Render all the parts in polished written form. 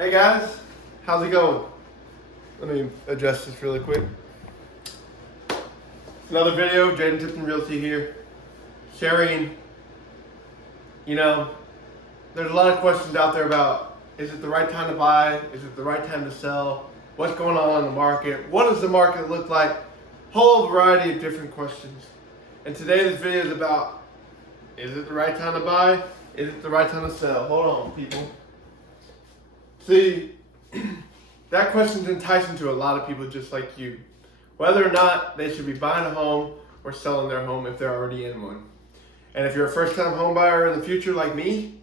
Hey guys, how's it going? Let me adjust this really quick. Another video, Jadentipton Realty here, sharing, there's a lot of questions out there about, is it the right time to buy? Is it the right time to sell? What's going on in the market? What does the market look like? Whole variety of different questions. And today this video is about, is it the right time to buy? Is it the right time to sell? Hold on, people. See, that question's enticing to a lot of people just like you. Whether or not they should be buying a home or selling their home if they're already in one. And if you're a first-time home buyer in the future like me,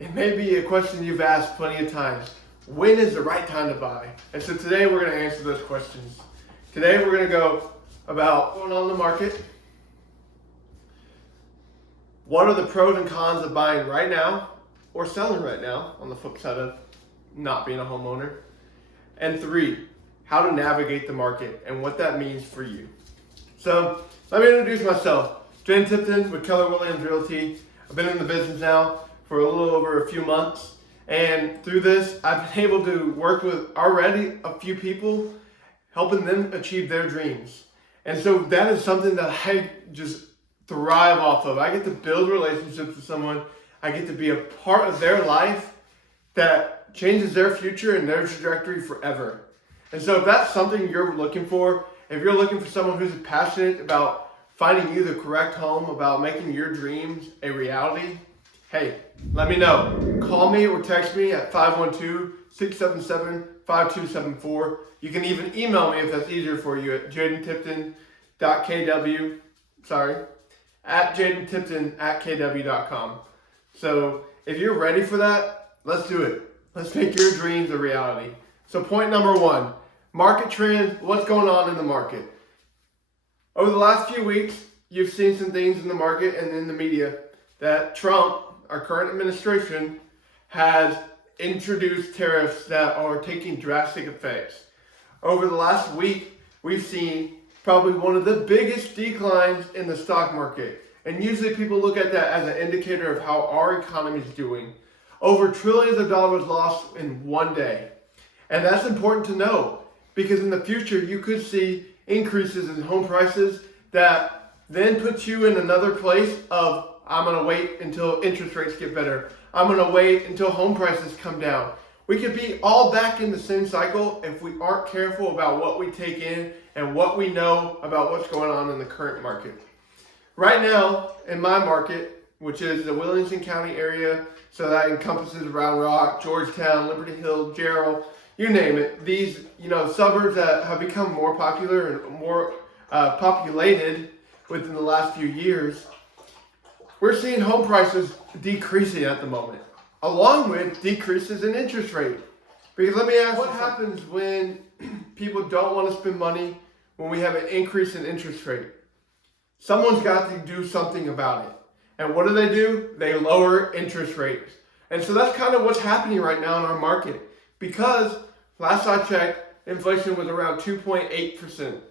it may be a question you've asked plenty of times. When is the right time to buy? And so today we're going to answer those questions. Today we're going to go about what's going on in the market. What are the pros and cons of buying right now or selling right now, on the flip side of not being a homeowner. And 3, how to navigate the market and what that means for you. So let me introduce myself. Jadentipton with Keller Williams Realty. I've been in the business now for a little over a few months. And through this, I've been able to work with already a few people, helping them achieve their dreams. And so that is something that I just thrive off of. I get to build relationships with someone. I get to be a part of their life that changes their future and their trajectory forever. And so if that's something you're looking for, if you're looking for someone who's passionate about finding you the correct home, about making your dreams a reality, hey, let me know. Call me or text me at 512-677-5274. You can even email me if that's easier for you at jadentipton@jadentipton@kw.com. So if you're ready for that, let's do it. Let's make your dreams a reality. So point number 1, market trends, what's going on in the market. Over the last few weeks, you've seen some things in the market and in the media that Trump, our current administration, has introduced tariffs that are taking drastic effects. Over the last week, we've seen probably one of the biggest declines in the stock market. And usually people look at that as an indicator of how our economy is doing. Over trillions of dollars lost in one day. And that's important to know because in the future you could see increases in home prices that then puts you in another place of, I'm going to wait until interest rates get better. I'm going to wait until home prices come down. We could be all back in the same cycle if we aren't careful about what we take in and what we know about what's going on in the current market. Right now, in my market, which is the Williamson County area, so that encompasses Round Rock, Georgetown, Liberty Hill, Jarrell, you name it, these suburbs that have become more popular and more populated within the last few years, we're seeing home prices decreasing at the moment, along with decreases in interest rate. Because let me ask, what happens when people don't want to spend money when we have an increase in interest rate? Someone's got to do something about it. And what do? They lower interest rates. And so that's kind of what's happening right now in our market. Because last I checked, inflation was around 2.8%,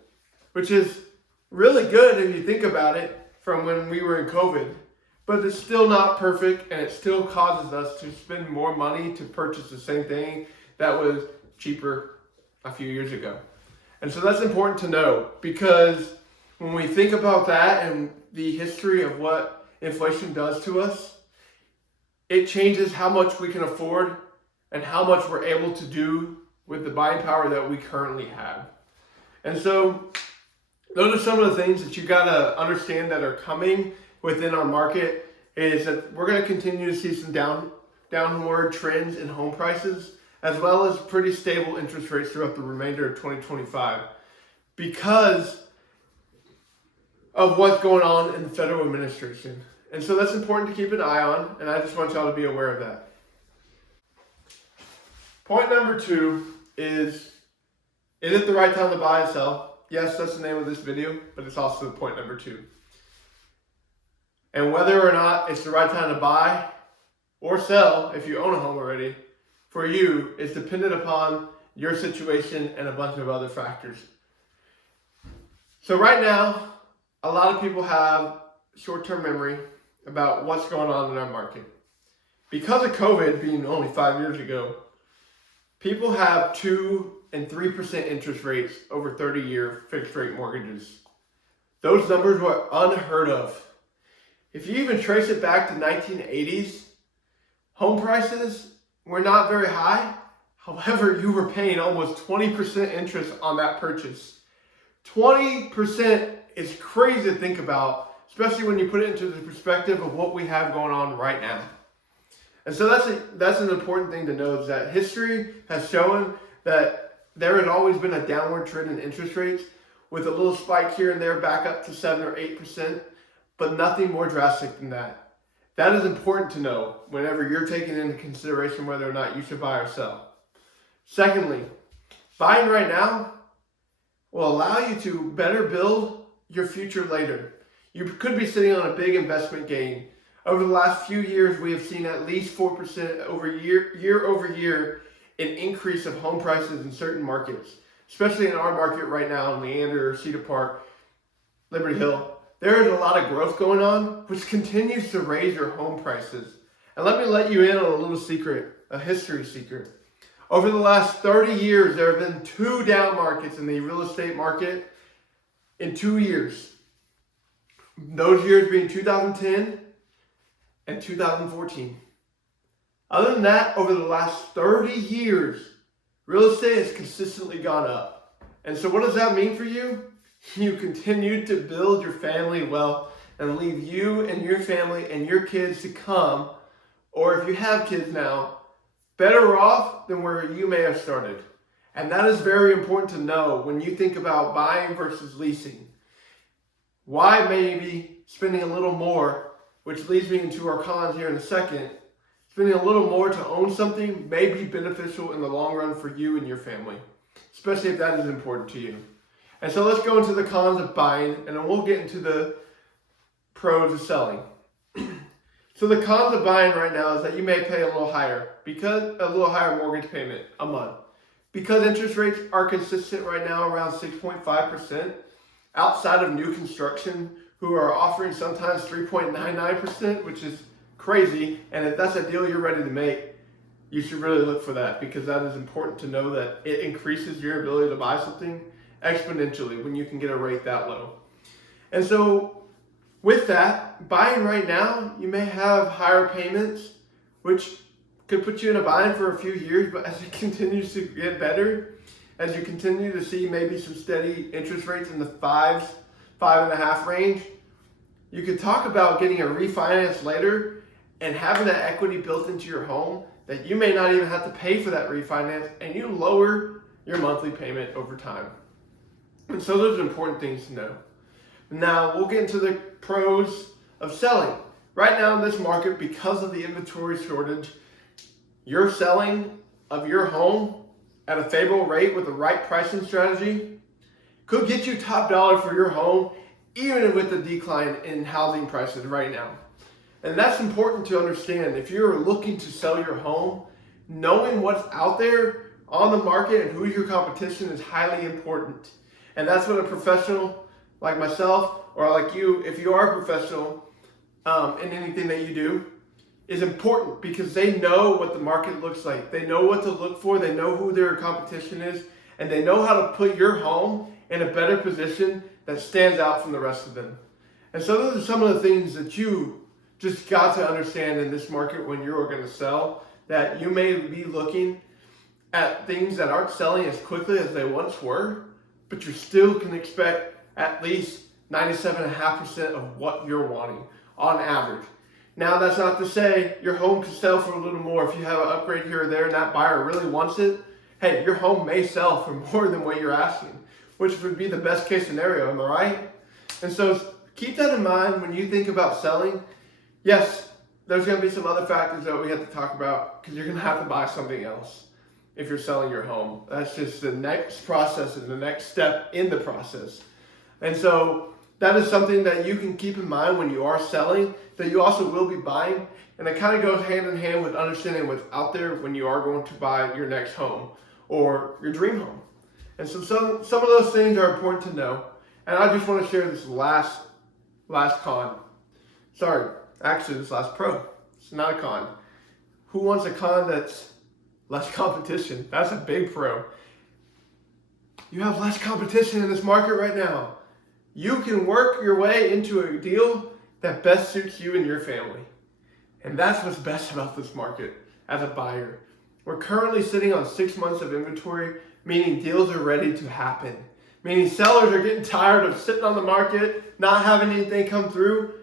which is really good if you think about it from when we were in COVID. But it's still not perfect, and it still causes us to spend more money to purchase the same thing that was cheaper a few years ago. And so that's important to know, because when we think about that and the history of what inflation does to us, it changes how much we can afford and how much we're able to do with the buying power that we currently have. And so those are some of the things that you got to understand that are coming within our market, is that we're going to continue to see some downward trends in home prices, as well as pretty stable interest rates throughout the remainder of 2025 because of what's going on in the federal administration. And so that's important to keep an eye on, and I just want y'all to be aware of that. Point number 2 is it the right time to buy and sell? Yes, that's the name of this video, but it's also point number 2. And whether or not it's the right time to buy or sell, if you own a home already, for you is dependent upon your situation and a bunch of other factors. So right now, a lot of people have short-term memory about what's going on in our market. Because of COVID being only 5 years ago, People have 2 and 3% interest rates over 30-year fixed rate mortgages. Those numbers were unheard of. If you even trace it back to 1980s, home prices were not very high. However, you were paying almost 20% interest on that purchase. 20% is crazy to think about, especially when you put it into the perspective of what we have going on right now. And so that's an important thing to know, is that history has shown that there has always been a downward trend in interest rates, with a little spike here and there back up to 7 or 8%, but nothing more drastic than that. That is important to know whenever you're taking into consideration whether or not you should buy or sell. Secondly, buying right now will allow you to better build your future later. You could be sitting on a big investment gain. Over the last few years, we have seen at least 4% year over year an increase of home prices in certain markets, especially in our market right now in Leander, Cedar Park, Liberty Hill. There is a lot of growth going on, which continues to raise your home prices. And let you in on a little secret, a history secret. Over the last 30 years, there have been 2 down markets in the real estate market in 2 years. Those years being 2010 and 2014. Other than that, over the last 30 years, real estate has consistently gone up. And so what does that mean for you? You continue to build your family wealth and leave you and your family and your kids to come, or if you have kids now, better off than where you may have started. And that is very important to know when you think about buying versus leasing. Why maybe spending a little more, which leads me into our cons here in a second, spending a little more to own something may be beneficial in the long run for you and your family, especially if that is important to you. And so let's go into the cons of buying, and then we'll get into the pros of selling. So the cons of buying right now is that you may pay a little higher mortgage payment a month. Because interest rates are consistent right now around 6.5%, outside of new construction, who are offering sometimes 3.99%, which is crazy. And if that's a deal you're ready to make, you should really look for that, because that is important to know that it increases your ability to buy something exponentially when you can get a rate that low. And so with that, buying right now, you may have higher payments, which could put you in a bind for a few years, but as it continues to get better, as you continue to see maybe some steady interest rates in the 5s, 5.5 range, you could talk about getting a refinance later and having that equity built into your home that you may not even have to pay for that refinance, and you lower your monthly payment over time. And so those are important things to know. Now we'll get into the pros of selling. Right now in this market, because of the inventory shortage, your selling of your home at a favorable rate with the right pricing strategy could get you top dollar for your home, even with the decline in housing prices right now. And that's important to understand. If you're looking to sell your home, knowing what's out there on the market and who's your competition is highly important. And that's what a professional like myself, or like you, if you are a professional in anything that you do, is important, because they know what the market looks like. They know what to look for. They know who their competition is, and they know how to put your home in a better position that stands out from the rest of them. And so those are some of the things that you just got to understand in this market when you're going to sell, that you may be looking at things that aren't selling as quickly as they once were, but you still can expect at least 97.5% of what you're wanting on average. Now, that's not to say your home could sell for a little more if you have an upgrade here or there and that buyer really wants it. Hey, your home may sell for more than what you're asking, which would be the best case scenario, am I right? And so keep that in mind when you think about selling. Yes, there's going to be some other factors that we have to talk about, because you're going to have to buy something else if you're selling your home. That's just the next process and the next step in the process. And so that is something that you can keep in mind when you are selling, that you also will be buying. And it kind of goes hand in hand with understanding what's out there when you are going to buy your next home or your dream home. And so some of those things are important to know. And I just want to share this last con. Sorry, actually this last pro. It's not a con. Who wants a con that's Less competition. That's a big pro. You have less competition in this market right now. You can work your way into a deal that best suits you and your family. And that's what's best about this market as a buyer. We're currently sitting on 6 months of inventory, meaning deals are ready to happen. Meaning sellers are getting tired of sitting on the market, not having anything come through,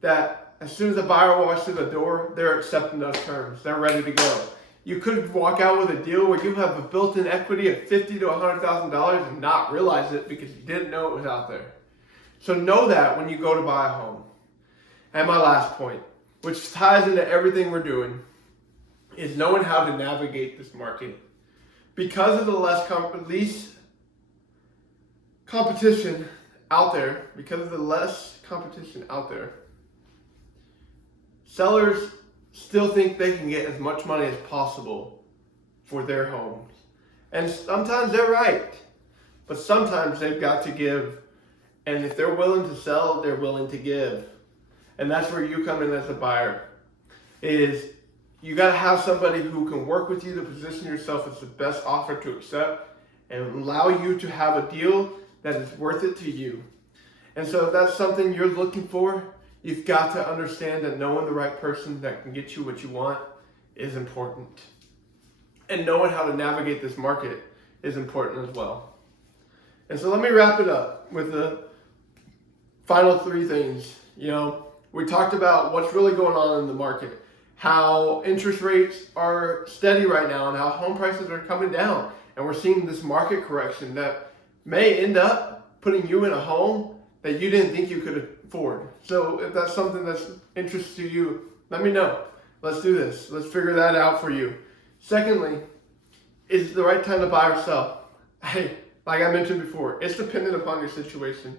that as soon as the buyer walks through the door, they're accepting those terms. They're ready to go. You could walk out with a deal where you have a built-in equity of $50,000 to $100,000 and not realize it because you didn't know it was out there. So know that when you go to buy a home. And my last point, which ties into everything we're doing, is knowing how to navigate this market. Because of the least competition out there, sellers still think they can get as much money as possible for their homes. And sometimes they're right, but sometimes they've got to give. And if they're willing to sell, they're willing to give. And that's where you come in as a buyer. Is you got to have somebody who can work with you to position yourself as the best offer to accept and allow you to have a deal that is worth it to you. And so if that's something you're looking for, you've got to understand that knowing the right person that can get you what you want is important. And knowing how to navigate this market is important as well. And so let me wrap it up with the final 3 things. We talked about what's really going on in the market, how interest rates are steady right now and how home prices are coming down. And we're seeing this market correction that may end up putting you in a home that you didn't think you could afford. So if that's something that's interest to you, let me know. Let's do this. Let's figure that out for you. Secondly, is it the right time to buy or sell? Hey, like I mentioned before, it's dependent upon your situation.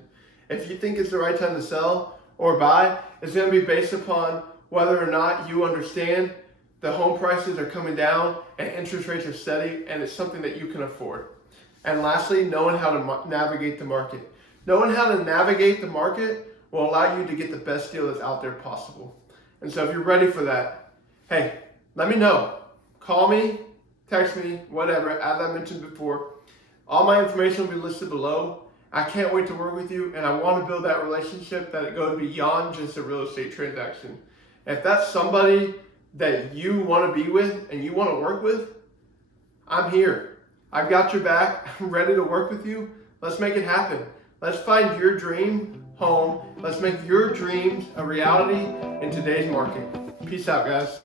If you think it's the right time to sell or buy, it's going to be based upon whether or not you understand the home prices are coming down and interest rates are steady and it's something that you can afford. And lastly, knowing how to navigate the market. Knowing how to navigate the market will allow you to get the best deal that's out there possible. And so if you're ready for that, hey, let me know. Call me, text me, whatever. As I mentioned before, all my information will be listed below. I can't wait to work with you, and I want to build that relationship that it goes beyond just a real estate transaction. If that's somebody that you want to be with and you want to work with, I'm here. I've got your back. I'm ready to work with you. Let's make it happen. Let's find your dream home. Let's make your dreams a reality in today's market. Peace out, guys.